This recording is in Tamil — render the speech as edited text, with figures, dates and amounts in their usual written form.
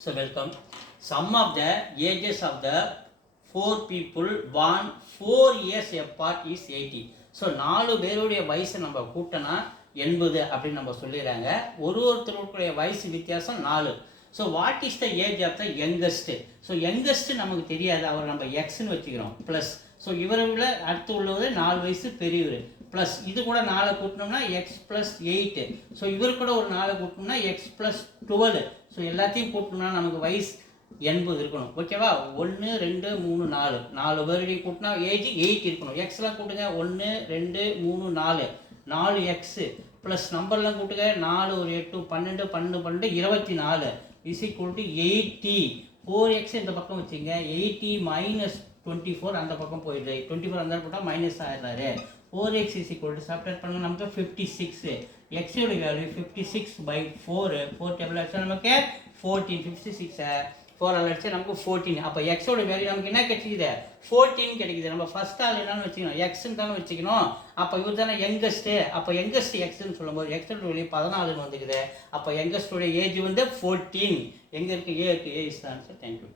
So welcome. Sum of the ages of the four people born 4 years apart is 80. So 4 பேருடைய வயசு நம்ம கூட்டினா 80 அப்படின்னு நம்ம சொல்லிடுறாங்க. ஒருத்தருடைய வயசு வித்தியாசம் 4. So what is the age of the youngest? So youngest நமக்கு தெரியாது, அவர் நம்ம எக்ஸ்ன்னு வச்சுக்கிறோம். ப்ளஸ் ஸோ இவரை விட அடுத்து உள்ளவர் 4 வயசு பெரியவர். ப்ளஸ் இது கூட 4 கூட்டினோம்னா எக்ஸ் ப்ளஸ் 8. ஸோ இவர் கூட ஒரு 4 கூட்டினோம்னா எக்ஸ் ப்ளஸ் 12. ஸோ எல்லாத்தையும் கூட்டினோம்னா நமக்கு வயசு 80 இருக்கணும். ஓகேவா? 1 2 3 4 4 பேருடையும் கூட்டினா ஏஜ் 8 இருக்கணும். எக்ஸ்லாம் கூட்டுங்க 1 2 3 4 4 எக்ஸு ப்ளஸ் நம்பர்லாம் கூட்டுங்க 4 ஒரு 8 12 12 12 24 இஸ் ஈக்குவல் டு 80. 4x இந்த பக்கம் வச்சுங்க, 80 மைனஸ் 24 அந்த பக்கம் போயிடுது. 24 அந்த போட்டால் மைனஸ் ஆகிடுறாரு. 4x is equal to subtract பண்ண நமக்கு 56. எக்ஸோட வேல்யூ 56/4. 4 டேபிள் அடிச்சா நமக்கு 14. 56 4 அடிச்சா நமக்கு 14. அப்போ எக்ஸோட வேல்யூ நமக்கு என்ன கிடைக்குது? 14 கிடைக்குது. நம்ம ஃபர்ஸ்ட் ஆள் என்னன்னு வச்சுக்கணும், எக்ஸ்ன்னு தானே வச்சுக்கணும். அப்போ இவர் தானே யங்கஸ்ட்டு. அப்போ யங்கஸ்ட் எக்ஸ்ன்னு சொல்லும்போது எக்ஸோட வேல்யூ 14 வந்துக்குது. அப்போ யங்கஸ்டோட ஏஜ் வந்து 14. எங்கே இருக்குது? ஏ இருக்குது. ஏ இஸ் த ஆன்சர். தேங்க்யூ.